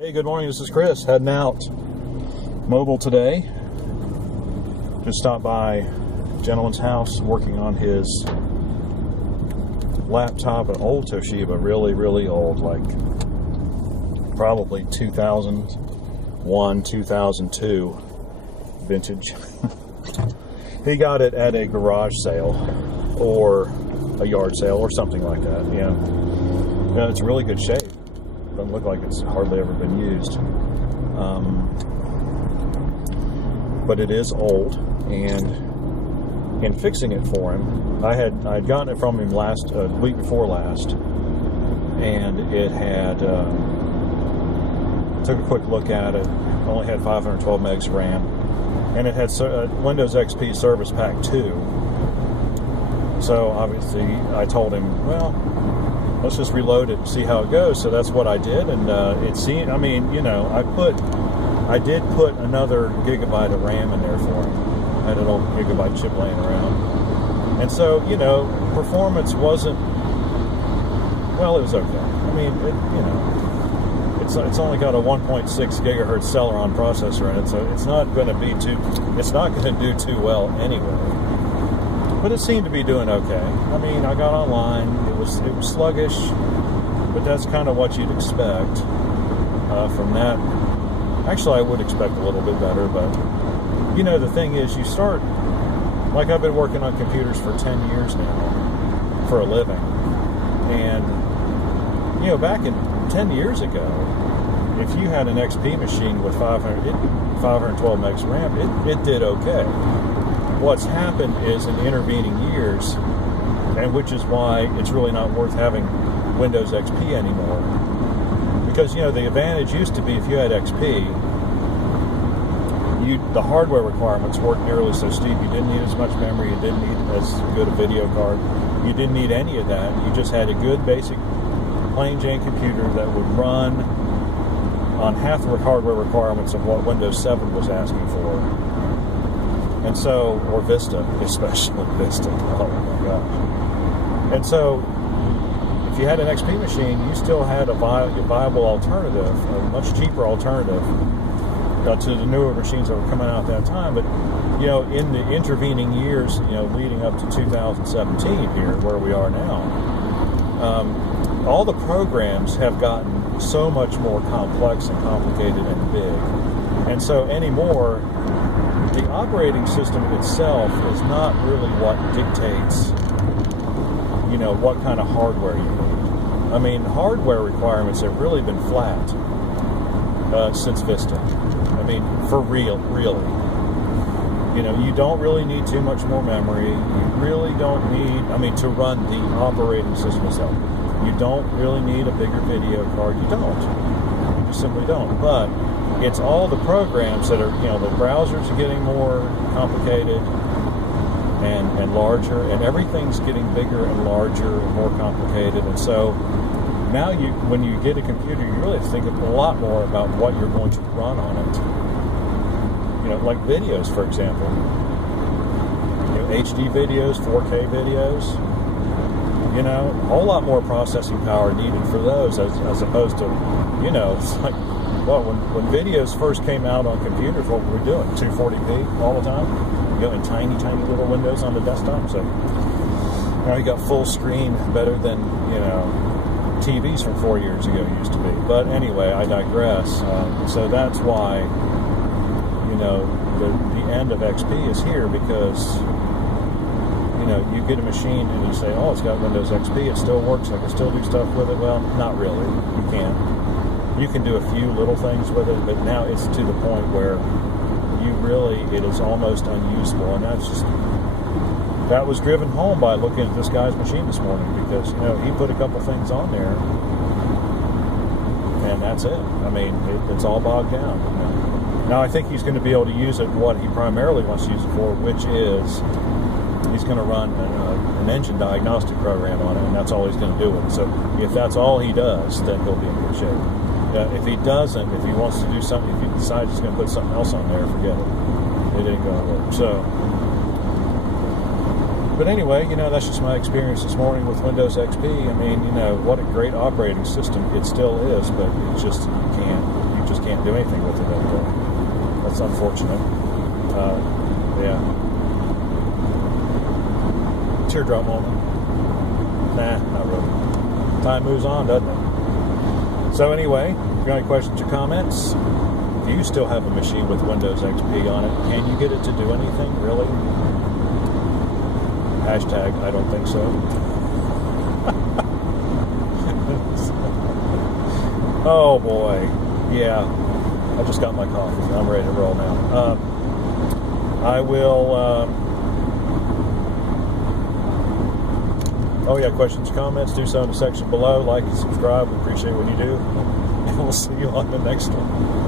Hey, good morning. This is Chris, heading out mobile today. Just stopped by a gentleman's house working on his laptop, an old Toshiba, really old, like probably 2001, 2002 vintage. He got it at a garage sale or a yard sale or something like that. Yeah, it's in really good shape. Doesn't look like it's hardly ever been used, but it is old. And in fixing it for him, I had gotten it from him week before last, and it had took a quick look at it. Only had 512 megs of RAM, and it had Windows XP Service Pack 2. So obviously, I told him, well, let's just reload it and see how it goes. So that's what I did, and it seemed, I mean, you know, I did put another gigabyte of RAM in there for him. I had an old gigabyte chip laying around, and so, you know, performance wasn't, well, it was okay. I mean, it's only got a 1.6 gigahertz Celeron processor in it, so it's not going to do too well anyway. But it seemed to be doing okay. I mean, I got online. It was sluggish, but that's kind of what you'd expect from that. Actually, I would expect a little bit better, but you know, the thing is, you start, like I've been working on computers for 10 years now for a living, and you know, back in 10 years ago, if you had an XP machine with 512 megs RAM, it did okay. What's happened is in intervening years, and which is why it's really not worth having Windows XP anymore. Because, you know, the advantage used to be if you had XP, the hardware requirements weren't nearly so steep. You didn't need as much memory, you didn't need as good a video card, you didn't need any of that. You just had a good basic plain Jane computer that would run on half the hardware requirements of what Windows 7 was asking for. And so, or Vista, especially Vista. Oh my gosh. And so, if you had an XP machine, you still had a viable alternative, a much cheaper alternative to the newer machines that were coming out at that time. But, you know, in the intervening years, you know, leading up to 2017 here, where we are now, all the programs have gotten so much more complex and complicated and big. And so anymore, the operating system itself is not really what dictates, you know, what kind of hardware you need. I mean, hardware requirements have really been flat since Vista. I mean, for real, really. You know, you don't really need too much more memory. You really don't need, I mean, to run the operating system itself. You don't really need a bigger video card. You don't. You just simply don't. But it's all the programs that are, you know, the browsers are getting more complicated and larger, and everything's getting bigger and larger and more complicated. And so now when you get a computer, you really have to think a lot more about what you're going to run on it. You know, like videos, for example. You know, HD videos, 4K videos. You know, a whole lot more processing power needed for those as opposed to, you know, it's like, well, when videos first came out on computers, what were we doing? 240p all the time? You know, and tiny little windows on the desktop. So now you got full screen, better than, you know, TVs from 4 years ago used to be. But anyway, I digress. So that's why, you know, the end of XP is here, because, you know, you get a machine and you say, oh, it's got Windows XP, it still works, I can still do stuff with it. Well, not really. You can't. You can do a few little things with it, but now it's to the point where it is almost unusable. And that was driven home by looking at this guy's machine this morning, because, you know, he put a couple things on there, and that's it. I mean, it's all bogged down. You know? Now, I think he's going to be able to use it, what he primarily wants to use it for, which is he's going to run an engine diagnostic program on it, and that's all he's going to do with it. So if that's all he does, then he'll be in good shape. If he doesn't, if he wants to do something, if he decides he's going to put something else on there, forget it. It ain't going to work. So, but anyway, you know, that's just my experience this morning with Windows XP. I mean, you know, what a great operating system it still is, but it's just, you can't do anything with it anymore. That's unfortunate. Yeah. Teardrop moment. Nah, not really. Time moves on, doesn't it? So anyway, if you got any questions or comments, if you still have a machine with Windows XP on it, can you get it to do anything, really? Hashtag, I don't think so. Oh boy. Yeah. I just got my coffee. I'm ready to roll now. I will... oh yeah, questions, comments, do so in the section below. Like and subscribe. We appreciate what you do. And we'll see you on the next one.